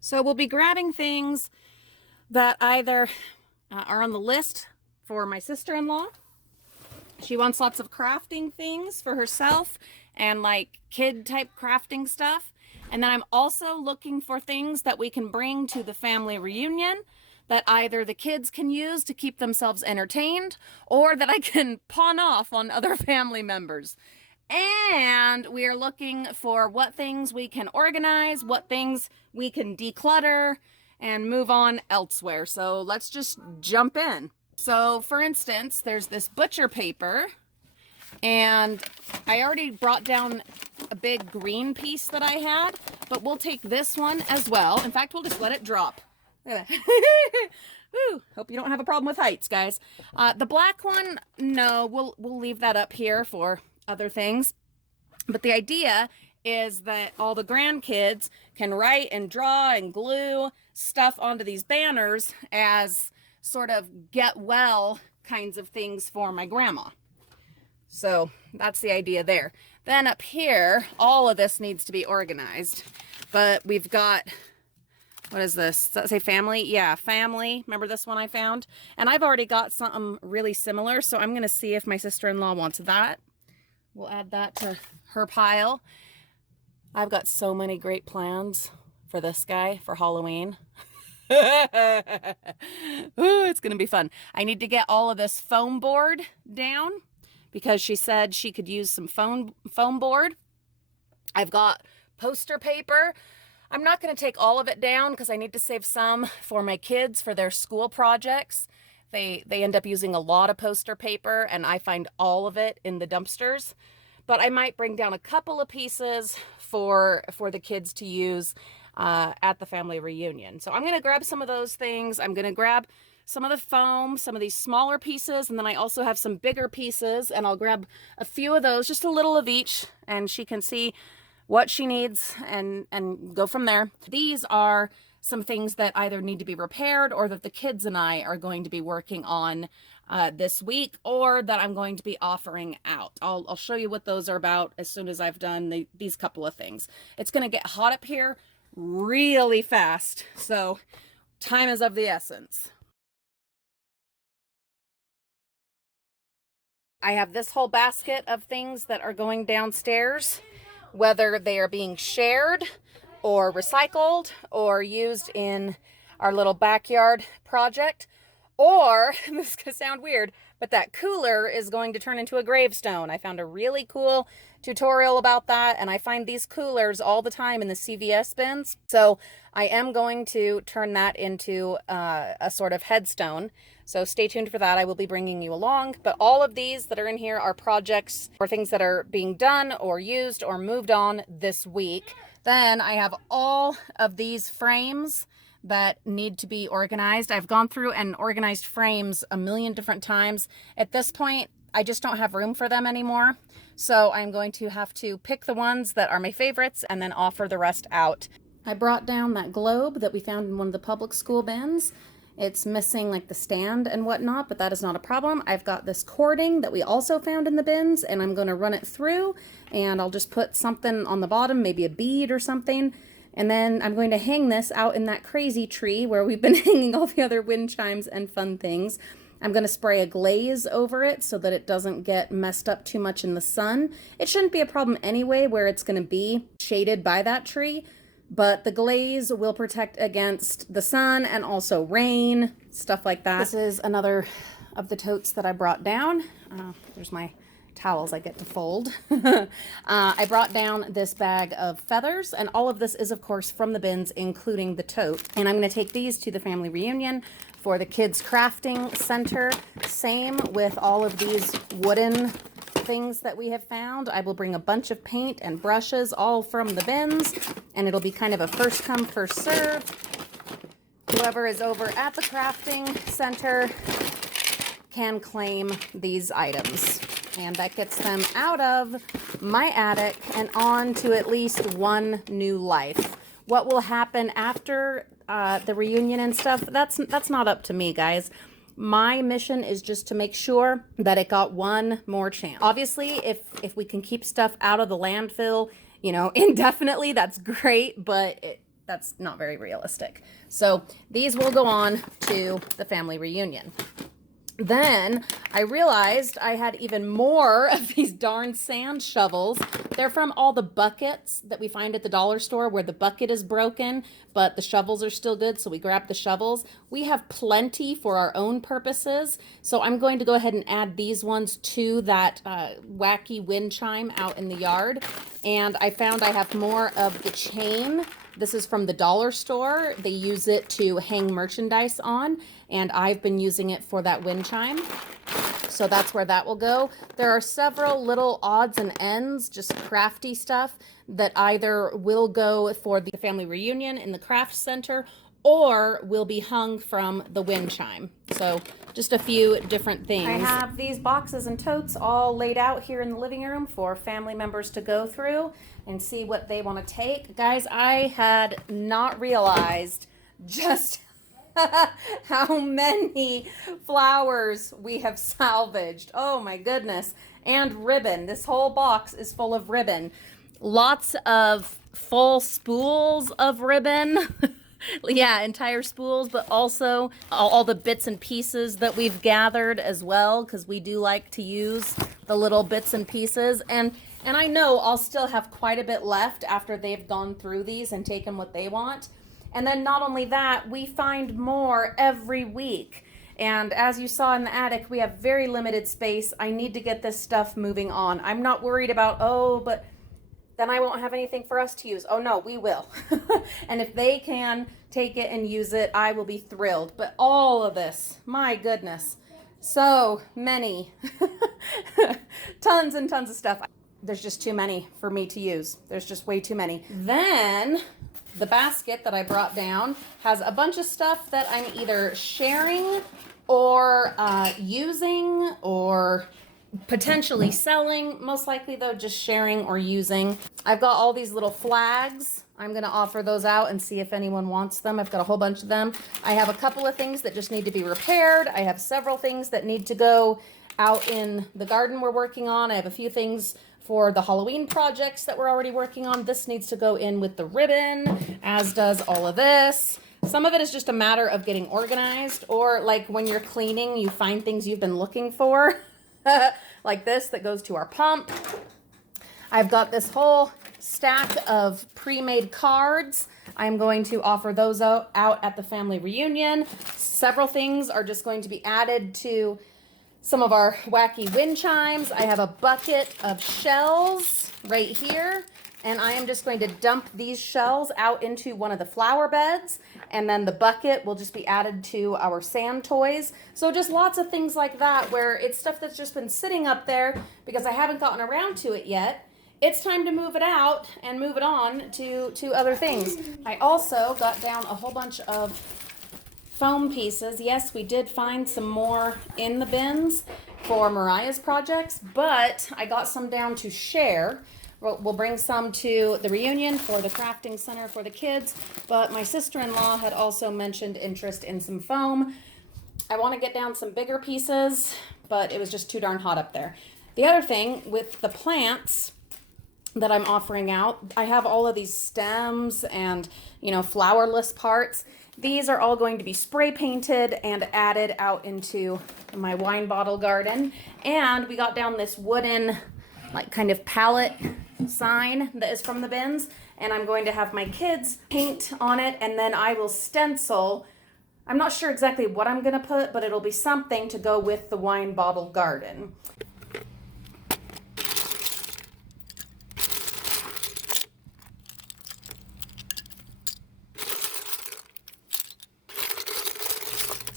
So we'll be grabbing things that either are on the list for my sister-in-law. She wants lots of crafting things for herself and like kid type crafting stuff. And then I'm also looking for things that we can bring to the family reunion that either the kids can use to keep themselves entertained or that I can pawn off on other family members. And we are looking for what things we can organize, what things we can declutter and move on elsewhere. So let's just jump in. So for instance, there's this butcher paper, and I already brought down a big green piece that I had, but we'll take this one as well. In fact, we'll just let it drop. Woo, hope you don't have a problem with heights, guys. The black one, no, we'll leave that up here for other things. But the idea is that all the grandkids can write and draw and glue stuff onto these banners as sort of get well kinds of things for my grandma. So that's the idea there. Then up here, all of this needs to be organized. But we've got, what is this? Does that say family? Yeah, family. Remember this one I found? And I've already got something really similar, so I'm going to see if my sister-in-law wants that. We'll add that to her pile. I've got so many great plans for this guy for Halloween. Ooh, it's going to be fun. I need to get all of this foam board down because she said she could use some foam board. I've got poster paper. I'm not going to take all of it down because I need to save some for my kids for their school projects. They end up using a lot of poster paper, and I find all of it in the dumpsters. But I might bring down a couple of pieces for the kids to use at the family reunion. So I'm going to grab some of those things. I'm going to grab some of the foam, some of these smaller pieces, and then I also have some bigger pieces, and I'll grab a few of those, just a little of each, and she can see what she needs and go from there. These are some things that either need to be repaired or that the kids and I are going to be working on this week, or that I'm going to be offering out. I'll show you what those are about as soon as I've done these couple of things. It's going to get hot up here really fast, so time is of the essence. I have this whole basket of things that are going downstairs, whether they are being shared or recycled or used in our little backyard project, or, this is going to sound weird, but that cooler is going to turn into a gravestone. I found a really cool tutorial about that, and I find these coolers all the time in the CVS bins. So I am going to turn that into a sort of headstone. So stay tuned for that. I will be bringing you along. But all of these that are in here are projects or things that are being done or used or moved on this week. Then I have all of these frames that need to be organized. I've gone through and organized frames a million different times. At this point, I just don't have room for them anymore. So I'm going to have to pick the ones that are my favorites and then offer the rest out. I brought down that globe that we found in one of the public school bins. It's missing like the stand and whatnot, but that is not a problem. I've got this cording that we also found in the bins, and I'm going to run it through, and I'll just put something on the bottom, maybe a bead or something. And then I'm going to hang this out in that crazy tree where we've been hanging all the other wind chimes and fun things. I'm going to spray a glaze over it so that it doesn't get messed up too much in the sun. It shouldn't be a problem anyway where it's going to be shaded by that tree, but the glaze will protect against the sun and also rain, stuff like that. This is another of the totes that I brought down. There's my towels I get to fold. I brought down this bag of feathers, and all of this is of course from the bins, including the tote. And I'm going to take these to the family reunion for the kids crafting center. Same with all of these wooden things that we have found. I will bring a bunch of paint and brushes all from the bins, and it'll be kind of a first come first serve. Whoever is over at the crafting center can claim these items. And that gets them out of my attic and on to at least one new life. What will happen after the reunion and stuff, that's not up to me, guys. My mission is just to make sure that it got one more chance. Obviously, if we can keep stuff out of the landfill, you know, indefinitely, that's great, but that's not very realistic. So these will go on to the family reunion. Then I realized I had even more of these darn sand shovels. They're from all the buckets that we find at the dollar store where the bucket is broken, but the shovels are still good, so we grab the shovels. We have plenty for our own purposes, so I'm going to go ahead and add these ones to that wacky wind chime out in the yard. And I found I have more of the chain. This is from the dollar store. They use it to hang merchandise on, and I've been using it for that wind chime. So that's where that will go. There are several little odds and ends, just crafty stuff, that either will go for the family reunion in the craft center or will be hung from the wind chime. So just a few different things. I have these boxes and totes all laid out here in the living room for family members to go through and see what they want to take. Guys, I had not realized just how many flowers we have salvaged. Oh my goodness. And ribbon. This whole box is full of ribbon. Lots of full spools of ribbon. Yeah, entire spools, but also all the bits and pieces that we've gathered as well, because we do like to use the little bits and pieces. And I know I'll still have quite a bit left after they've gone through these and taken what they want. And then not only that, we find more every week. And as you saw in the attic, we have very limited space. I need to get this stuff moving on. I'm not worried about, oh, but then I won't have anything for us to use. Oh no, we will. And if they can take it and use it, I will be thrilled. But all of this, my goodness, so many, tons and tons of stuff. There's just too many for me to use. There's just way too many. Then the basket that I brought down has a bunch of stuff that I'm either sharing or using or potentially selling. Most likely though, just sharing or using. I've got all these little flags. I'm going to offer those out and see if anyone wants them. I've got a whole bunch of them. I have a couple of things that just need to be repaired. I have several things that need to go out in the garden we're working on. I have a few things for the Halloween projects that we're already working on. This needs to go in with the ribbon, as does all of this. Some of it is just a matter of getting organized, or like when you're cleaning, you find things you've been looking for. Like this that goes to our pump. I've got this whole stack of pre-made cards. I'm going to offer those out at the family reunion. Several things are just going to be added to some of our wacky wind chimes. I have a bucket of shells right here, and I am just going to dump these shells out into one of the flower beds, and then the bucket will just be added to our sand toys. So just lots of things like that where it's stuff that's just been sitting up there because I haven't gotten around to it yet. It's time to move it out and move it on to other things. I also got down a whole bunch of foam pieces. Yes, we did find some more in the bins for Mariah's projects, but I got some down to share. We'll bring some to the reunion for the crafting center for the kids, but my sister-in-law had also mentioned interest in some foam. I want to get down some bigger pieces, but it was just too darn hot up there. The other thing with the plants that I'm offering out, I have all of these stems and, you know, flowerless parts. These are all going to be spray painted and added out into my wine bottle garden. And we got down this wooden, like, kind of palette sign that is from the bins, and I'm going to have my kids paint on it, and then I will stencil. I'm not sure exactly what I'm going to put, but it'll be something to go with the wine bottle garden.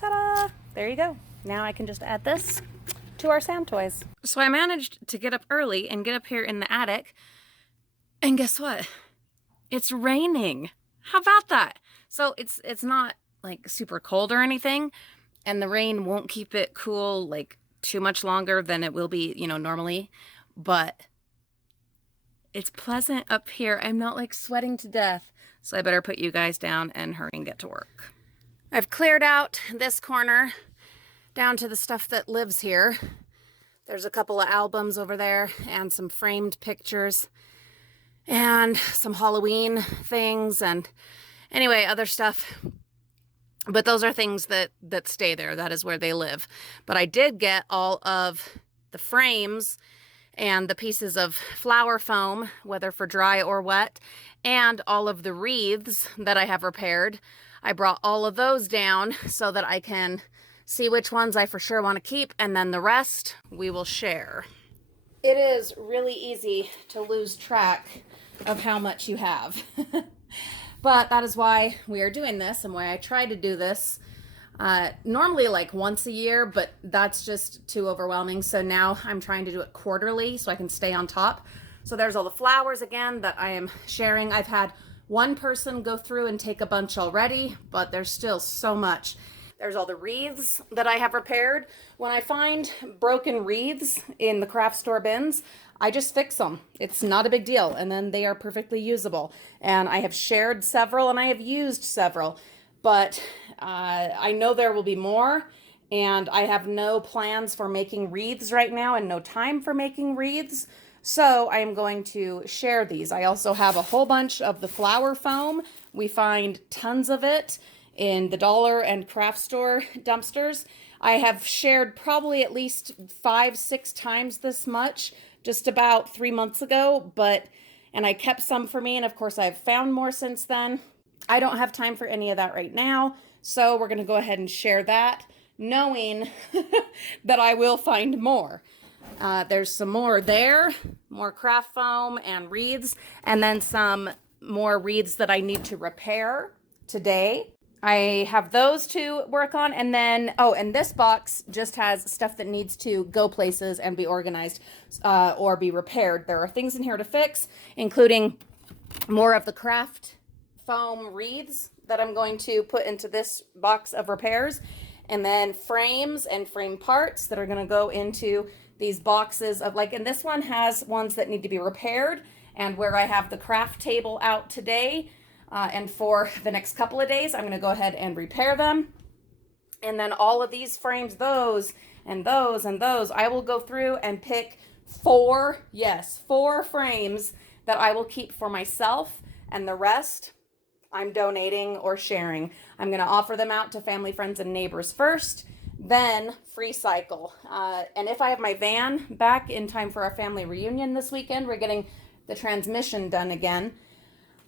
Ta-da! There you go. Now I can just add this to our sand toys. So I managed to get up early and get up here in the attic, and guess what? It's raining. How about that? So it's not like super cold or anything, and the rain won't keep it cool like too much longer than it will be, you know, normally, but it's pleasant up here. I'm not like sweating to death, so I better put you guys down and hurry and get to work. I've cleared out this corner down to the stuff that lives here. There's a couple of albums over there and some framed pictures and some Halloween things, and Anyway, other stuff. But those are things that stay there. That is where they live. But I did get all of the frames and the pieces of flower foam, whether for dry or wet, and all of the wreaths that I have repaired. I brought all of those down so that I can see which ones I for sure want to keep, and then the rest we will share. It is really easy to lose track of how much you have. But that is why we are doing this and why I try to do this normally like once a year, but that's just too overwhelming. So now I'm trying to do it quarterly so I can stay on top. So there's all the flowers again that I am sharing. I've had one person go through and take a bunch already, but there's still so much. There's all the wreaths that I have repaired. When I find broken wreaths in the craft store bins, I just fix them. It's not a big deal. And then they are perfectly usable. And I have shared several and I have used several, but I know there will be more, and I have no plans for making wreaths right now and no time for making wreaths. So I am going to share these. I also have a whole bunch of the flower foam. We find tons of it in the dollar and craft store dumpsters. I have shared probably at least 5-6 times this much just about 3 months ago, and I kept some for me, and of course I've found more since then. I don't have time for any of that right now, so we're going to go ahead and share that, knowing that I will find more. There's some more there, more craft foam and wreaths, and then some more wreaths that I need to repair today. I have those to work on, and then, and this box just has stuff that needs to go places and be organized or be repaired. There are things in here to fix, including more of the craft foam wreaths that I'm going to put into this box of repairs, and then frames and frame parts that are going to go into these boxes of and this one has ones that need to be repaired, and where I have the craft table out today, and for the next couple of days, I'm going to go ahead and repair them. And then all of these frames, those and those and those, I will go through and pick 4 frames that I will keep for myself, and the rest I'm donating or sharing. I'm going to offer them out to family, friends, and neighbors first, then free cycle. And if I have my van back in time for our family reunion this weekend, we're getting the transmission done again.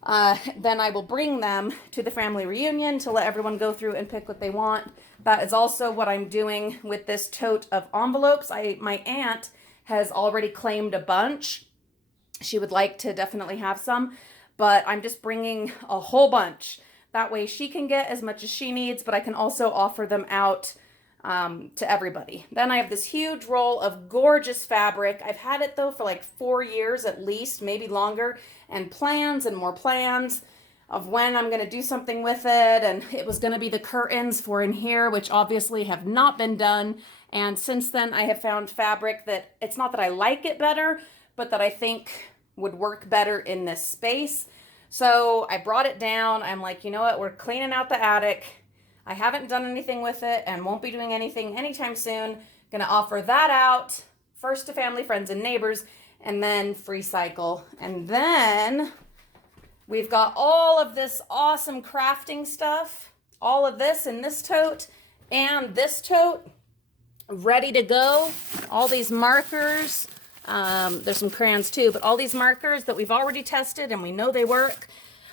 Then I will bring them to the family reunion to let everyone go through and pick what they want. That is also what I'm doing with this tote of envelopes. My aunt has already claimed a bunch. She would like to definitely have some, but I'm just bringing a whole bunch. That way she can get as much as she needs, but I can also offer them out to everybody. Then I have this huge roll of gorgeous fabric. I've had it though for like 4 years at least, maybe longer, and plans and more plans of when I'm going to do something with it. And it was going to be the curtains for in here, which obviously have not been done. And since then I have found fabric that it's not that I like it better, but that I think would work better in this space. So I brought it down. I'm like, you know what? We're cleaning out the attic. I haven't done anything with it and won't be doing anything anytime soon. Gonna offer that out first to family, friends, and neighbors, and then free cycle. And then we've got all of this awesome crafting stuff, all of this in this tote and this tote ready to go. All these markers, there's some crayons too, but all these markers that we've already tested and we know they work.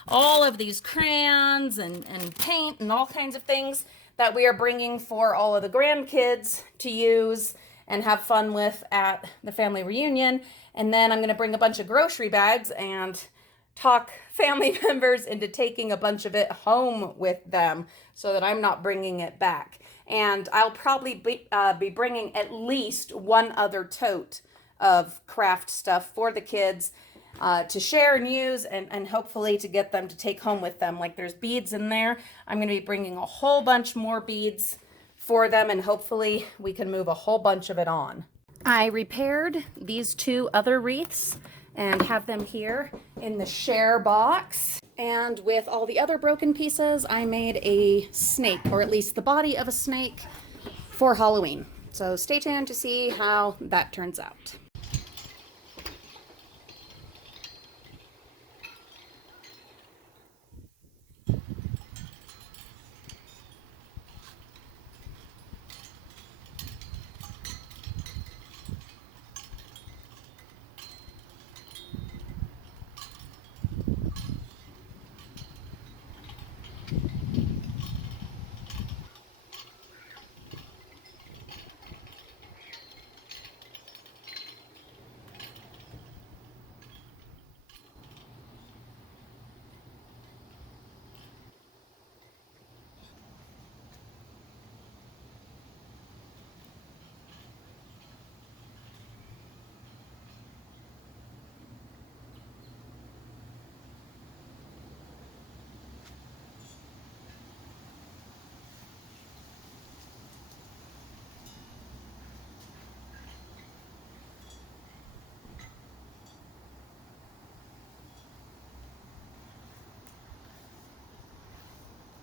All of these crayons and paint and all kinds of things that we are bringing for all of the grandkids to use and have fun with at the family reunion. And then I'm going to bring a bunch of grocery bags and talk family members into taking a bunch of it home with them so that I'm not bringing it back. And I'll probably be bringing at least one other tote of craft stuff for the kids to share and use, and hopefully to get them to take home with them. Like there's beads in there. I'm going to be bringing a whole bunch more beads for them, and hopefully we can move a whole bunch of it on. I repaired these 2 other wreaths and have them here in the share box. And with all the other broken pieces, I made a snake, or at least the body of a snake, for Halloween. So stay tuned to see how that turns out.